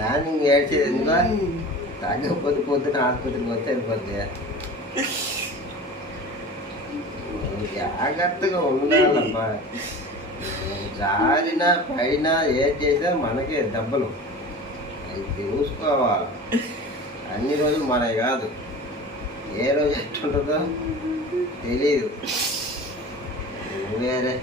ஏன் நீங்க ஏடிச்சிருந்தா தங்க போது போது ஹாஸ்பிட்டலுக்கு வச்சு இருப்பாங்க ஜாகத்துக்கு జారిన పైన ఏం చేసినా మనకే దెబ్బలు. అది చూసుకోవాలి అన్ని రోజులు మనవి కాదు. ఏ రోజు ఎట్టుంటుందో తెలీదు. వేరే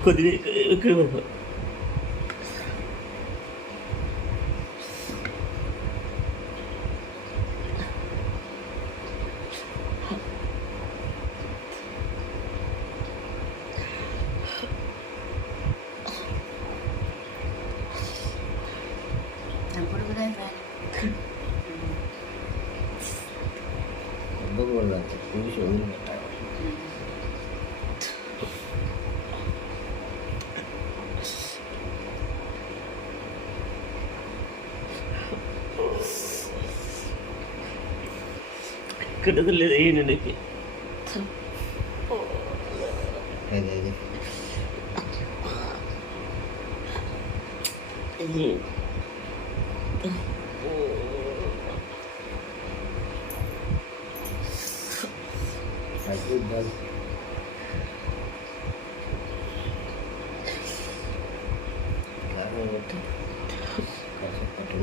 ఏడ ఎక్కువ ఉంటాడా ఇదా కొద్దిగా ఇక్కడ అప్పుడు కూడా ఇవ్వకూడదు చూసి వదిలిపెట్టాలి ఇక్కడ లేదు ఏంటండి అదే అదే అది ఇబ్బంది కారణం ఒకటి కాసేపు పట్టు.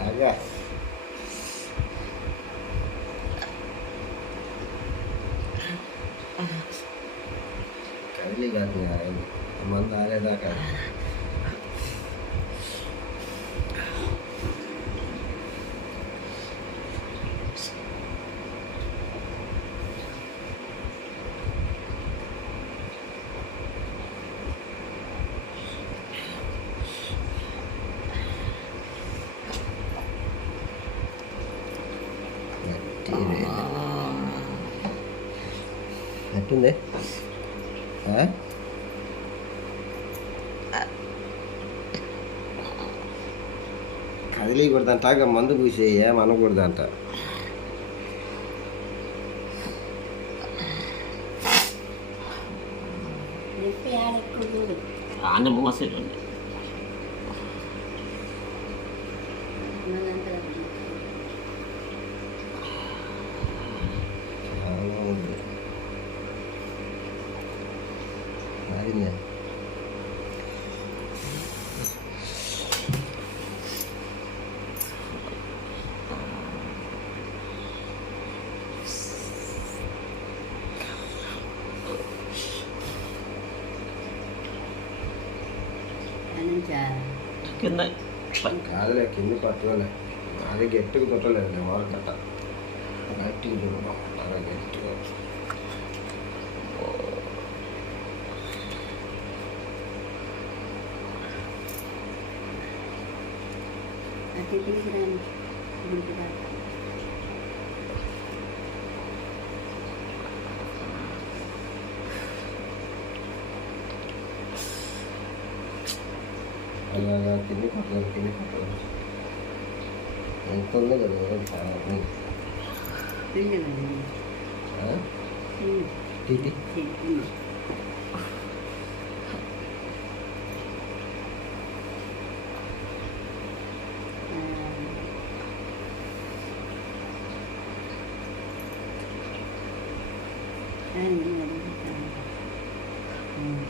ఆగా కదిలి కాదు ఆయన మంది ఆరేదాకా ఆ? కదిలీకూడదంట ఇక మందు పూసి ఏమనకూడదంట నొప్పి ఆడ ఎక్కువ చూడు ఆంజమ్మ మసీదు ఉంది మనంతా చాలా ఉంది మారిందా అనంతా కింద కాదులే కింద పట్టుకోలే అది గట్టిగా కొట్టలేదు నేను వాళ్ళు కట్ట గట్టిగా చూడడం అలా గట్టిగా అతి తీసుకురాను ఇంటి దాకా అలాగా తిని కొట్టదు తిని కొట్టదు ఎంత ఉంది కదా చాలా ఉంది. పిండి ఉంది. ఆ? పిండి. టీటీ పిండి. ఆ, అన్నీ అడుగుతాను. ఉమ్.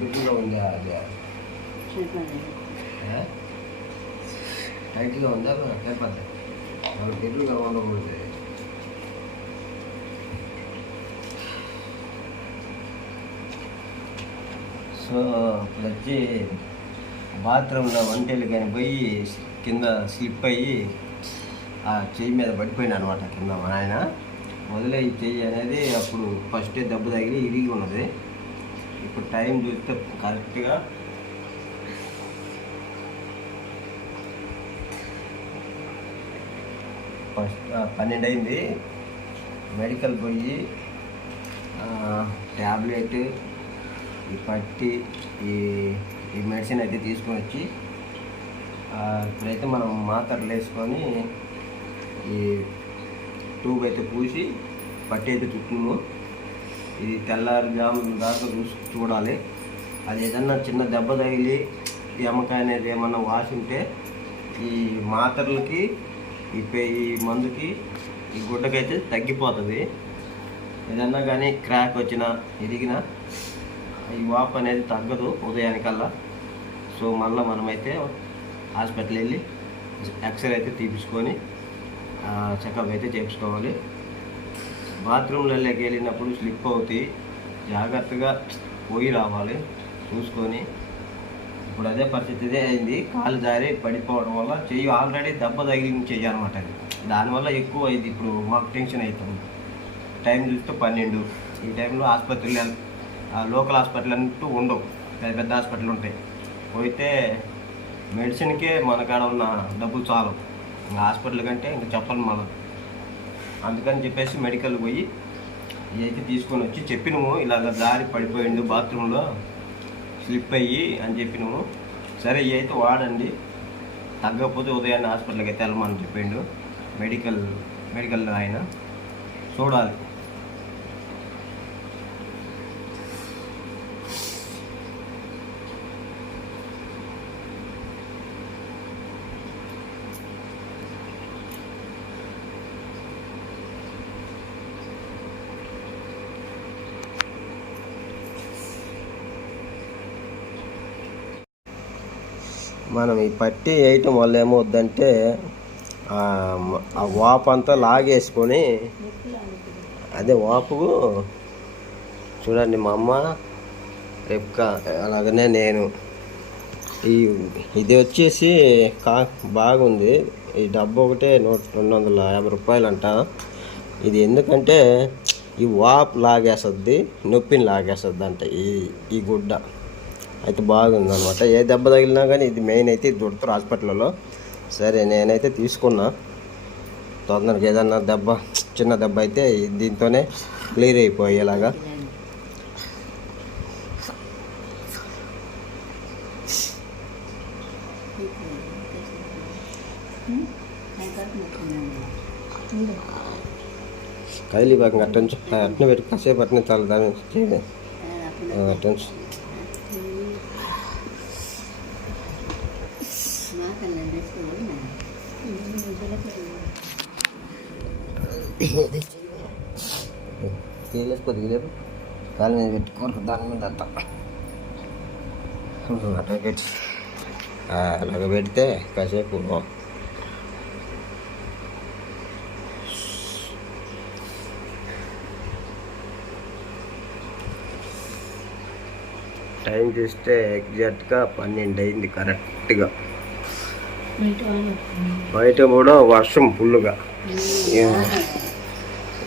ఉందా అది? టైట్గా ఉందా? మన బిడ్డలో ఉండకూడదు సో ఇప్పుడు వచ్చి బాత్రూంలో వంటలు కానీ పోయి కింద స్లిప్ అయ్యి ఆ చెయ్యి మీద పడిపోయినా అనమాట కింద మా ఆయన. వదిలే ఈ చెయ్యి అనేది అప్పుడు ఫస్ట్ దెబ్బ తగిలి ఇరిగి ఉన్నది. ఇప్పుడు టైం చూస్తే కరెక్ట్గా ఫస్ట్ పన్నెండు అయింది మెడికల్ పోయి ట్యాబ్లెట్ ఈ పట్టి ఈ ఈ మెడిసిన్ అయితే తీసుకొని వచ్చి ఇప్పుడైతే మనం మాత్రలు వేసుకొని ఈ ట్యూబ్ అయితే పూసి పట్టి అయితే చుట్టినాము ఇది తెల్లారుజాము దాకా చూసి చూడాలి. అది ఏదన్నా చిన్న దెబ్బ తగిలి ఎమకాయ అనేది ఏమన్నా వాసి ఉంటే ఈ మాత్రలకి ఈ ఈ మందుకి ఈ గుడ్డకైతే తగ్గిపోతుంది. ఏదన్నా కానీ క్రాక్ వచ్చినా ఇరిగినా ఈ వాపు అనేది తగ్గదు ఉదయానికల్లా. సో మళ్ళీ మనమైతే హాస్పిటల్ వెళ్ళి ఎక్స్రే అయితే తీపించుకొని చెకప్ అయితే చేయించుకోవాలి బాత్రూంలలోకి వెళ్ళినప్పుడు స్లిప్ అవుతాయి జాగ్రత్తగా పోయి రావాలి చూసుకొని. ఇప్పుడు అదే పరిస్థితి ఇదే అయింది. కాలు జారి పడిపోవడం వల్ల చెయ్యి ఆల్రెడీ దెబ్బ తగిలిన చెయ్యి అనమాట అది. దానివల్ల ఎక్కువ అయింది ఇప్పుడు మాకు టెన్షన్ అవుతుంది టైం చూస్తే పన్నెండు. ఈ టైంలో ఆసుపత్రులు ఆ లోకల్ హాస్పిటల్ అంటూ ఉండవు. పెద్ద పెద్ద హాస్పిటల్ ఉంటాయి. పోతే మెడిసిన్కే మన కాడ ఉన్న డబ్బులు చాలు. ఇంకా హాస్పిటల్ కంటే ఇంకా చెప్పాలి మనం. అందుకని చెప్పేసి మెడికల్ పోయి ఇవి అయితే తీసుకొని వచ్చి చెప్పినాము ఇలాగ దారి పడిపోయిండు బాత్రూంలో స్లిప్ అయ్యి అని చెప్పినాము. సరే ఇవి అయితే వాడండి. తగ్గకపోతే ఉదయాన్నే హాస్పిటల్కి అయితే వెళ్ళమని చెప్పిండు. మెడికల్ మెడికల్ ఆయన. చూడాలి. మనం ఈ పట్టి వేయటం వల్ల ఏమవుద్దంటే ఆ వాపు అంతా లాగేసుకొని అదే వాపు చూడండి మా అమ్మ రేపు అలాగనే నేను ఈ ఇది వచ్చేసి కా బాగుంది. ఈ డబ్బు ఒకటే నూట రెండు వందల యాభై రూపాయలు అంట ఇది ఎందుకంటే ఈ వాపు లాగేస్తుంది నొప్పిని లాగేస్తుంది అంట ఈ ఈ గుడ్డ. అయితే బాగుంది అనమాట ఏ దెబ్బ తగిలినా కానీ ఇది మెయిన్ అయితే ఇది దొరుకుతారు హాస్పిటల్లో. సరే నేనైతే తీసుకున్నా. తొందరగా ఏదన్నా దెబ్బ చిన్న దెబ్బ అయితే దీంతోనే క్లియర్ అయిపోయేలాగా. కైలి బాగా అట్టంచు అట్నే పెట్టి కాసేపు అట్నే చాలా దాని చేయండి అట్టంచు తీయలేకపోతే తీయలేరు దాని మీద పెట్టుకోరు దాని మీద అంత అలాగే అలాగ పెడితే కాసేపు టైం చూస్తే ఎగ్జాక్ట్గా పన్నెండు అయింది కరెక్ట్గా బయట కూడా వర్షం ఫుల్గా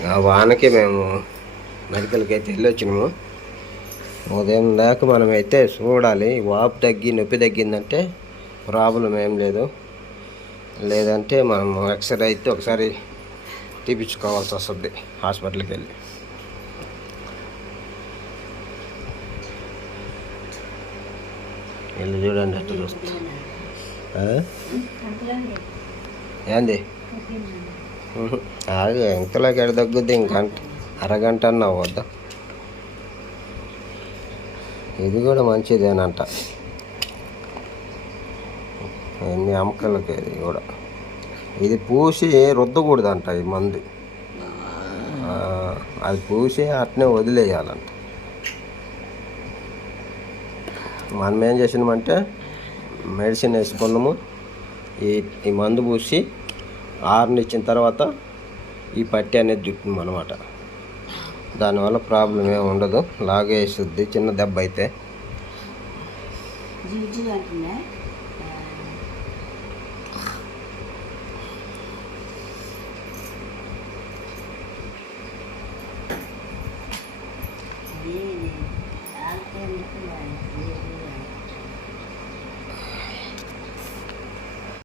ఆ వానకి మేము మెడికల్కి అయితే వెళ్ళి వచ్చినాము ఉదయం దాకా మనమైతే చూడాలి వాపు తగ్గి నొప్పి తగ్గిందంటే ప్రాబ్లం ఏం లేదు. లేదంటే మనం ఎక్స్రే అయితే ఒకసారి తీపించుకోవాల్సి వస్తుంది హాస్పిటల్కి వెళ్ళి. వెళ్ళి చూడండి అట్లా చూస్తా. ఆ? ఏంది ఉహు. ఆగు ఎంతలోకి ఎడ తగ్గుద్ది ఇంకంట అరగంట అన్నా వద్దా ఇది కూడా మంచిదేనంట ఎన్ని అమ్మకాలకి ఇది కూడా ఇది పూసి రుద్దకూడదంట ఈ మందు అది పూసి అట్నే వదిలేయాలంట మనం ఏం చేసినామంటే మెడిసిన్ వేసుకున్నాము ఈ ఈ మందు పూసి ఆరునిచ్చిన తర్వాత ఈ పట్టి అనేది జుట్టు అనమాట దానివల్ల ప్రాబ్లం ఏమి ఉండదు. లాగేస్తుంది చిన్న దెబ్బ అయితే. అంటున్నా